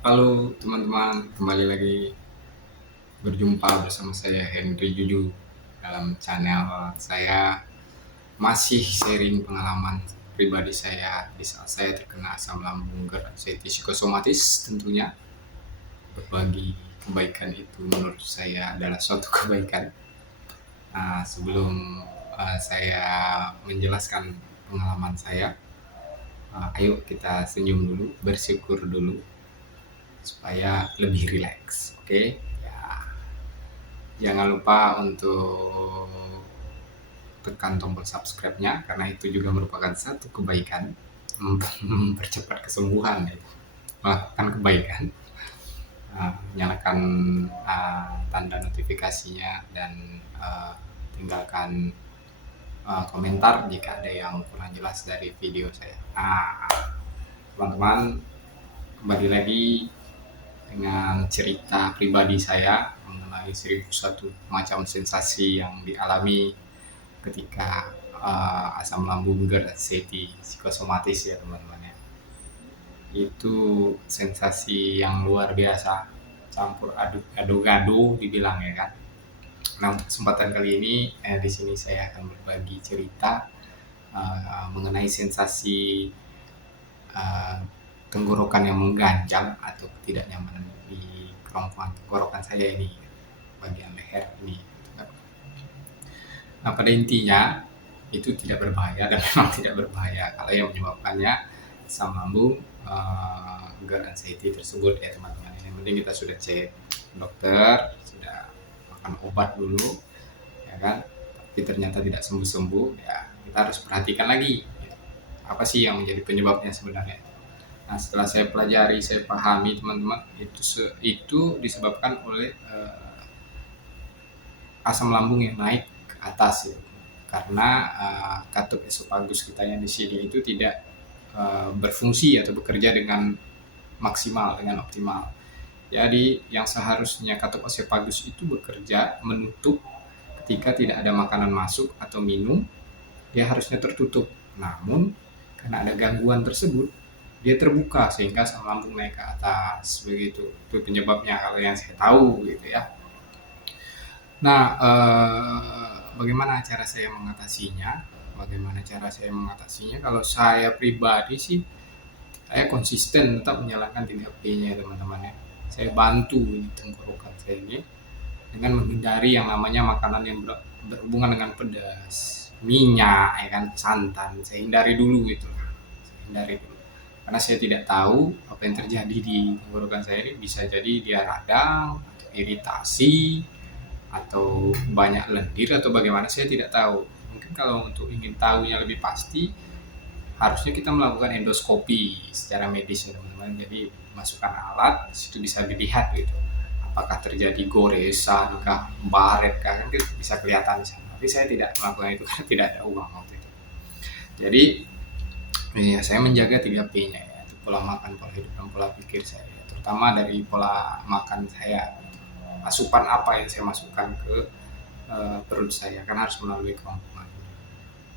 Halo teman-teman, kembali lagi berjumpa bersama saya Henry Juju dalam channel saya masih sharing pengalaman pribadi saya di saat saya terkena asam lambung anxiety psikosomatis. Tentunya berbagi kebaikan itu menurut saya adalah suatu kebaikan. Sebelum saya menjelaskan pengalaman saya, ayo kita senyum dulu, bersyukur dulu supaya lebih rileks. Oke, ya. Jangan lupa untuk tekan tombol subscribe-nya karena itu juga merupakan satu kebaikan, mempercepat kesembuhan ya. Melakukan kebaikan. Nyalakan tanda notifikasinya dan tinggalkan komentar jika ada yang kurang jelas dari video saya. Teman-teman, kembali lagi dengan cerita pribadi saya mengenai 1001 macam sensasi yang dialami ketika asam lambung anxiety psikosomatis ya teman-teman ya. Itu sensasi yang luar biasa, campur aduk gado-gado dibilang ya kan. Nah, untuk kesempatan kali ini di sini saya akan berbagi cerita mengenai sensasi uh, tenggorokan yang mengganjal atau ketidaknyamanan di kerongkongan tenggorokan saya ini, bagian leher ini. Nah, pada intinya itu tidak berbahaya dan memang tidak berbahaya kalau yang menyebabkannya asam lambung anxiety tersebut ya teman-teman. Yang penting kita sudah cek dokter, sudah makan obat dulu, ya kan. Tapi ternyata tidak sembuh-sembuh, ya kita harus perhatikan lagi ya, apa sih yang menjadi penyebabnya sebenarnya. Nah, setelah saya pelajari, saya pahami teman-teman, itu disebabkan oleh asam lambung yang naik ke atas ya. Karena katup esofagus kita yang di sini itu tidak berfungsi atau bekerja dengan maksimal, dengan optimal. Jadi yang seharusnya katup esofagus itu bekerja menutup ketika tidak ada makanan masuk atau minum, dia harusnya tertutup. Namun karena ada gangguan tersebut, dia terbuka sehingga asam lambung naik ke atas begitu. Itu penyebabnya kalau yang saya tahu gitu ya. Nah, bagaimana cara saya mengatasinya? Bagaimana cara saya mengatasinya? Kalau saya pribadi sih, saya konsisten tetap menjalankan 3P-nya teman-teman ya. Saya bantu ini tenggorokan saya ini dengan menghindari yang namanya makanan yang berhubungan dengan pedas, minyak, ya kan, santan. Saya hindari dulu gitu. Saya hindari dulu. Karena saya tidak tahu apa yang terjadi di tenggorokan saya ini, bisa jadi dia radang, atau iritasi, atau banyak lendir atau bagaimana, saya tidak tahu. Mungkin kalau untuk ingin tahunya lebih pasti harusnya kita melakukan endoskopi secara medis ya teman-teman. Jadi masukkan alat, situ bisa dilihat gitu. Apakah terjadi goresan kah, baret kah, kan bisa kelihatan di sana. Tapi saya tidak melakukan itu karena tidak ada uang waktu itu. Jadi ya, saya menjaga 3P-nya ya, pola makan, pola hidup, dan pola pikir saya. Terutama dari pola makan saya, asupan apa yang saya masukkan ke perut saya, kan harus melalui kerongkongan.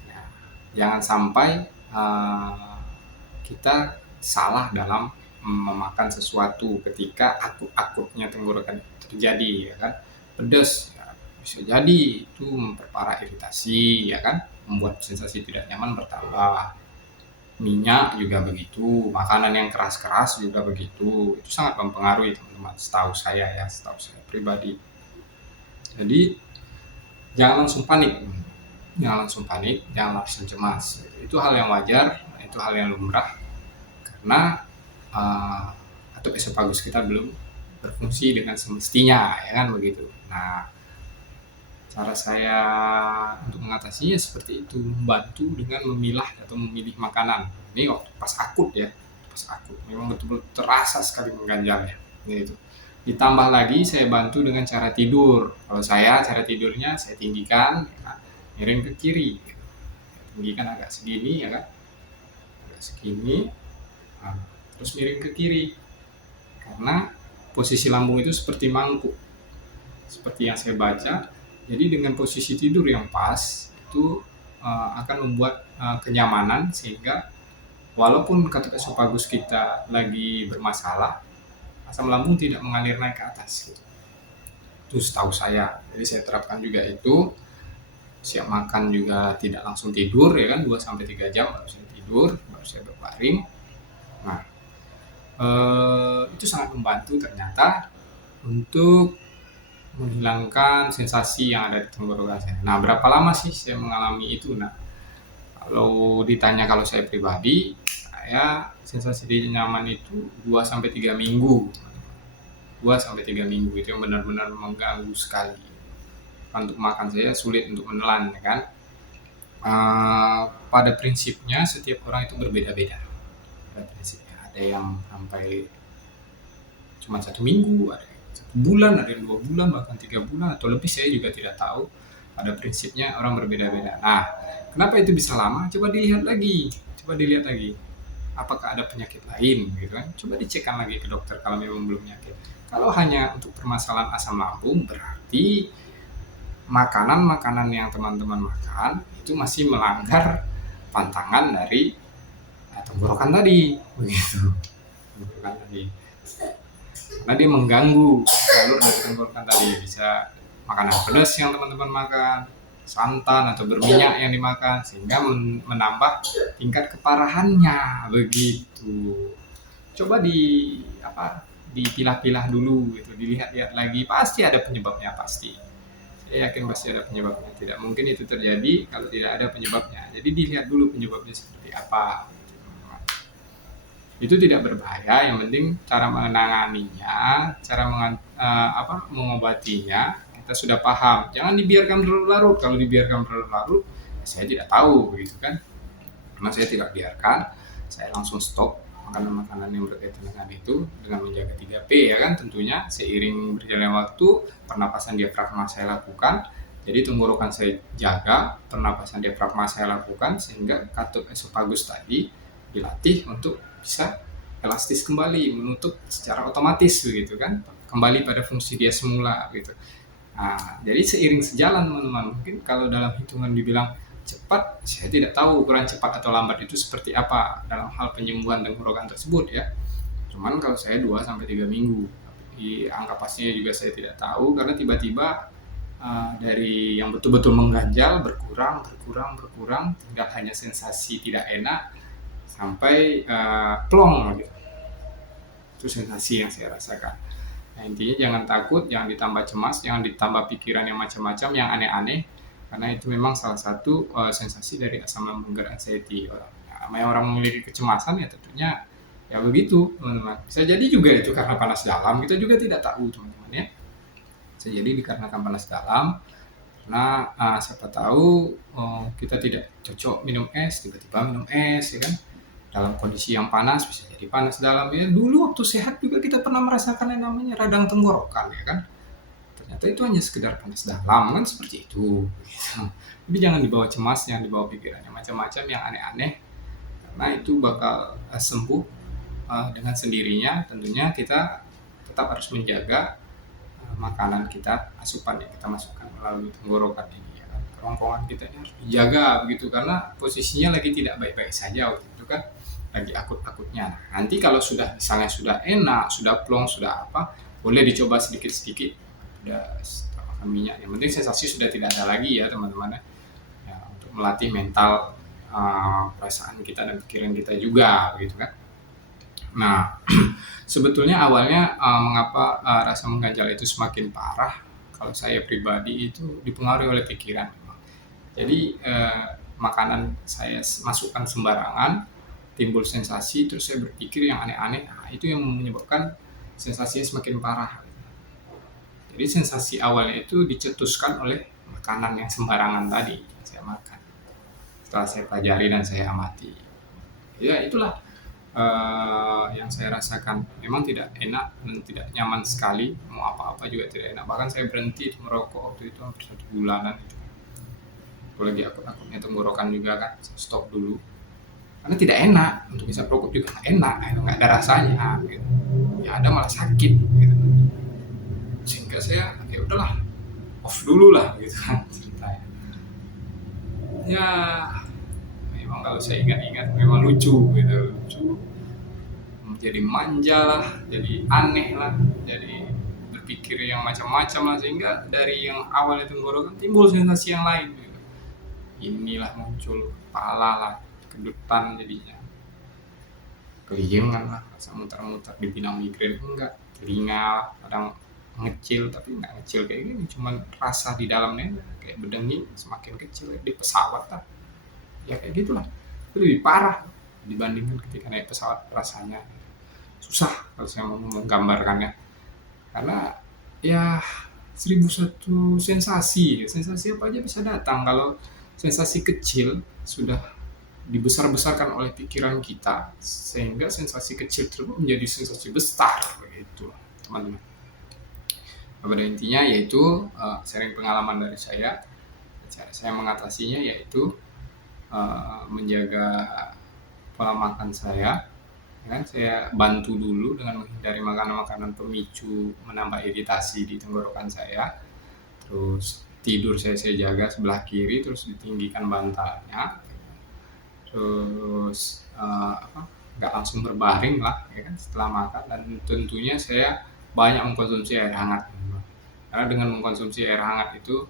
Ya, jangan sampai kita salah dalam memakan sesuatu ketika akut-akutnya tenggorokan terjadi ya kan. Pedas ya, bisa jadi itu memperparah iritasi ya kan, membuat sensasi tidak nyaman bertambah. Minyak juga begitu, makanan yang keras-keras juga begitu, itu sangat mempengaruhi teman-teman, setahu saya ya, setahu saya pribadi. Jadi jangan langsung panik, jangan langsung cemas. Itu hal yang wajar, itu hal yang lumrah karena atau esofagus kita belum berfungsi dengan semestinya, ya kan begitu. Nah, cara saya untuk mengatasinya seperti itu, membantu dengan memilah atau memilih makanan. Ini waktu pas akut ya, pas akut memang betul-betul terasa sekali mengganjalnya. Gitu. Ditambah lagi saya bantu dengan cara tidur. Kalau saya cara tidurnya saya tinggikan, ya, miring ke kiri. Tinggikan agak segini ya kan, agak segini, terus miring ke kiri. Karena posisi lambung itu seperti mangkuk, seperti yang saya baca. Jadi dengan posisi tidur yang pas itu akan membuat kenyamanan sehingga walaupun katup esofagus kita lagi bermasalah, asam lambung tidak mengalir naik ke atas gitu. Itu setahu saya. Jadi saya terapkan juga itu. Siap makan juga tidak langsung tidur ya kan, 2 sampai 3 jam baru saya tidur, baru saya berbaring. Nah, itu sangat membantu ternyata untuk menghilangkan sensasi yang ada di tenggorokan saya. Nah, berapa lama sih saya mengalami itu? Nah, kalau ditanya kalau saya pribadi, saya sensasi tidak nyaman itu 2 sampai 3 minggu. 2 sampai 3 minggu itu yang benar-benar mengganggu sekali. Untuk makan saya sulit untuk menelan ya kan. Pada prinsipnya setiap orang itu berbeda-beda. Pada prinsipnya ada yang sampai cuma 1 minggu, ada yang 1 bulan, ada yang 2 bulan, bahkan 3 bulan atau lebih, saya juga tidak tahu. Pada prinsipnya orang berbeda-beda. Nah, kenapa itu bisa lama? Coba dilihat lagi. Apakah ada penyakit lain gitu kan? Coba dicekkan lagi ke dokter kalau memang belum penyakit. Kalau hanya untuk permasalahan asam lambung, berarti makanan-makanan yang teman-teman makan itu masih melanggar pantangan dari tenggorokan tadi, begitu. Tenggorokan tadi. Karena dia mengganggu jalur dari tenggorokan tadi. Bisa makanan pedas yang teman-teman makan, santan atau berminyak yang dimakan, sehingga menambah tingkat keparahannya, begitu. Coba dipilah-pilah dulu gitu, dilihat-lihat lagi, pasti ada penyebabnya, pasti. Saya yakin pasti ada penyebabnya. Tidak mungkin itu terjadi kalau tidak ada penyebabnya. Jadi dilihat dulu penyebabnya seperti apa. Itu tidak berbahaya, yang penting cara menanganinya, cara mengobatinya kita sudah paham. Jangan dibiarkan berlarut. Kalau dibiarkan berlarut, saya tidak tahu begitu kan. Karena saya tidak biarkan, saya langsung stop makanan-makanan yang berkaitan dengan itu dengan menjaga 3P ya kan, tentunya seiring berjalannya waktu pernapasan diafragma saya lakukan. Jadi tenggorokan saya jaga, pernapasan diafragma saya lakukan, sehingga katup esofagus tadi dilatih untuk bisa elastis kembali, menutup secara otomatis begitu kan, kembali pada fungsi dia semula gitu. Nah, jadi seiring sejalan teman-teman, mungkin kalau dalam hitungan dibilang cepat, saya tidak tahu ukuran cepat atau lambat itu seperti apa dalam hal penyembuhan tenggorokan tersebut ya. Cuman kalau saya 2 sampai 3 minggu. Di angka pastinya juga saya tidak tahu, karena tiba-tiba dari yang betul-betul mengganjal berkurang, tinggal hanya sensasi tidak enak sampai plong gitu. Itu sensasi yang saya rasakan. Nah, intinya jangan takut, jangan ditambah cemas, jangan ditambah pikiran yang macam-macam, yang aneh-aneh, karena itu memang salah satu sensasi dari asam lambung anxiety. Orang memiliki kecemasan ya tentunya ya begitu teman-teman. Bisa jadi juga itu karena panas dalam, kita juga tidak tahu teman-teman ya. Bisa jadi dikarenakan panas dalam, karena siapa tahu kita tidak cocok minum es, tiba-tiba minum es ya kan. Dalam kondisi yang panas, bisa jadi panas dalam ya. Dulu waktu sehat juga kita pernah merasakan yang namanya radang tenggorokan ya kan. Ternyata itu hanya sekedar panas dalam kan, seperti itu gitu. Tapi jangan dibawa cemas, jangan dibawa pikirannya macam-macam yang aneh-aneh, karena itu bakal sembuh dengan sendirinya. Tentunya kita tetap harus menjaga makanan kita, asupan yang kita masukkan melalui tenggorokan ini ya kan. Kerongkongan kita ini harus dijaga begitu, karena posisinya lagi tidak baik-baik saja waktu itu kan, lagi akut-akutnya. Nah, nanti kalau sudah misalnya sudah enak, sudah plong, sudah apa, boleh dicoba sedikit-sedikit. Udah makan minyak, yang penting sensasi sudah tidak ada lagi ya teman-teman ya, untuk melatih mental, perasaan kita dan pikiran kita juga gitu kan. Nah, sebetulnya awalnya mengapa rasa mengganjal itu semakin parah, kalau saya pribadi itu dipengaruhi oleh pikiran. Jadi makanan saya masukkan sembarangan, timbul sensasi, terus saya berpikir yang aneh-aneh. Nah, itu yang menyebabkan sensasinya semakin parah. Jadi sensasi awalnya itu dicetuskan oleh makanan yang sembarangan tadi yang saya makan. Setelah saya pelajari dan saya amati, ya itulah yang saya rasakan. Memang tidak enak dan tidak nyaman sekali, mau apa-apa juga tidak enak. Bahkan saya berhenti merokok waktu itu hampir 1 bulanan itu. Apalagi akut-akutnya tenggorokan juga kan, saya stop dulu. Karena tidak enak, untuk bisa perokok juga nggak enak, nggak ada rasanya gitu. Ya ada malah sakit gitu. Sehingga saya ya udahlah, off dulu lah gitu kan ceritanya. Ya memang kalau saya ingat-ingat memang lucu gitu, lucu. jadi manja lah, jadi aneh lah, jadi berpikir yang macam-macam lah, sehingga dari yang awalnya tenggorokan timbul sensasi yang lain gitu. Inilah muncul kepala lah, kedutan jadinya, keliengan lah, rasa muter-muter, dibilang migrain enggak, telinga kadang ngecil tapi nggak ngecil kayak gini, cuman rasa di dalamnya kayak bedenging semakin kecil di pesawat lah, ya kayak gitulah. Itu lebih parah dibandingkan ketika naik pesawat, rasanya susah kalau saya mau menggambarkannya, karena ya 1001 sensasi, sensasi apa aja bisa datang kalau sensasi kecil sudah dibesar-besarkan oleh pikiran kita, sehingga sensasi kecil tersebut menjadi sensasi besar begitu teman-teman. Pada intinya yaitu sharing pengalaman dari saya, cara saya mengatasinya yaitu menjaga pola makan saya. Ya kan, saya bantu dulu dengan menghindari makanan-makanan pemicu menambah iritasi di tenggorokan saya. Terus tidur saya jaga sebelah kiri, terus ditinggikan bantalnya. Terus nggak langsung berbaring lah, ya kan, setelah makan. Dan tentunya saya banyak mengkonsumsi air hangat. Karena dengan mengkonsumsi air hangat itu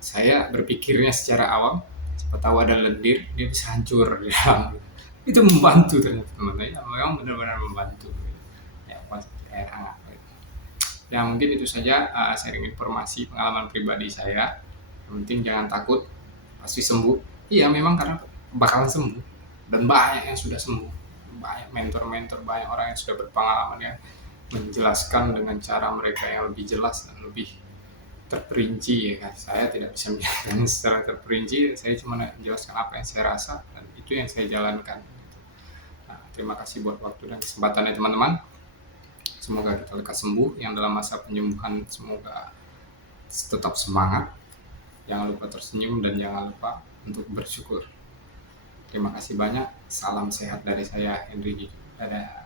saya berpikirnya secara awam, siapa tahu ada lendir dia bisa hancur ya. Itu membantu ternyata teman-teman, ya memang benar-benar membantu ya konsumsi air hangat. Ya mungkin itu saja sharing informasi pengalaman pribadi saya. Yang penting jangan takut, pasti sembuh. Iya memang, karena bakalan sembuh, dan banyak yang sudah sembuh, banyak mentor-mentor, banyak orang yang sudah berpengalaman yang menjelaskan dengan cara mereka yang lebih jelas dan lebih terperinci, ya kan. Saya tidak bisa menjelaskan secara terperinci, saya cuma menjelaskan apa yang saya rasa dan itu yang saya jalankan. Nah, terima kasih buat waktu dan kesempatannya teman-teman. Semoga kita lekas sembuh, yang dalam masa penyembuhan semoga tetap semangat, jangan lupa tersenyum dan jangan lupa untuk bersyukur. Terima kasih banyak, salam sehat dari saya Henry. Dadah.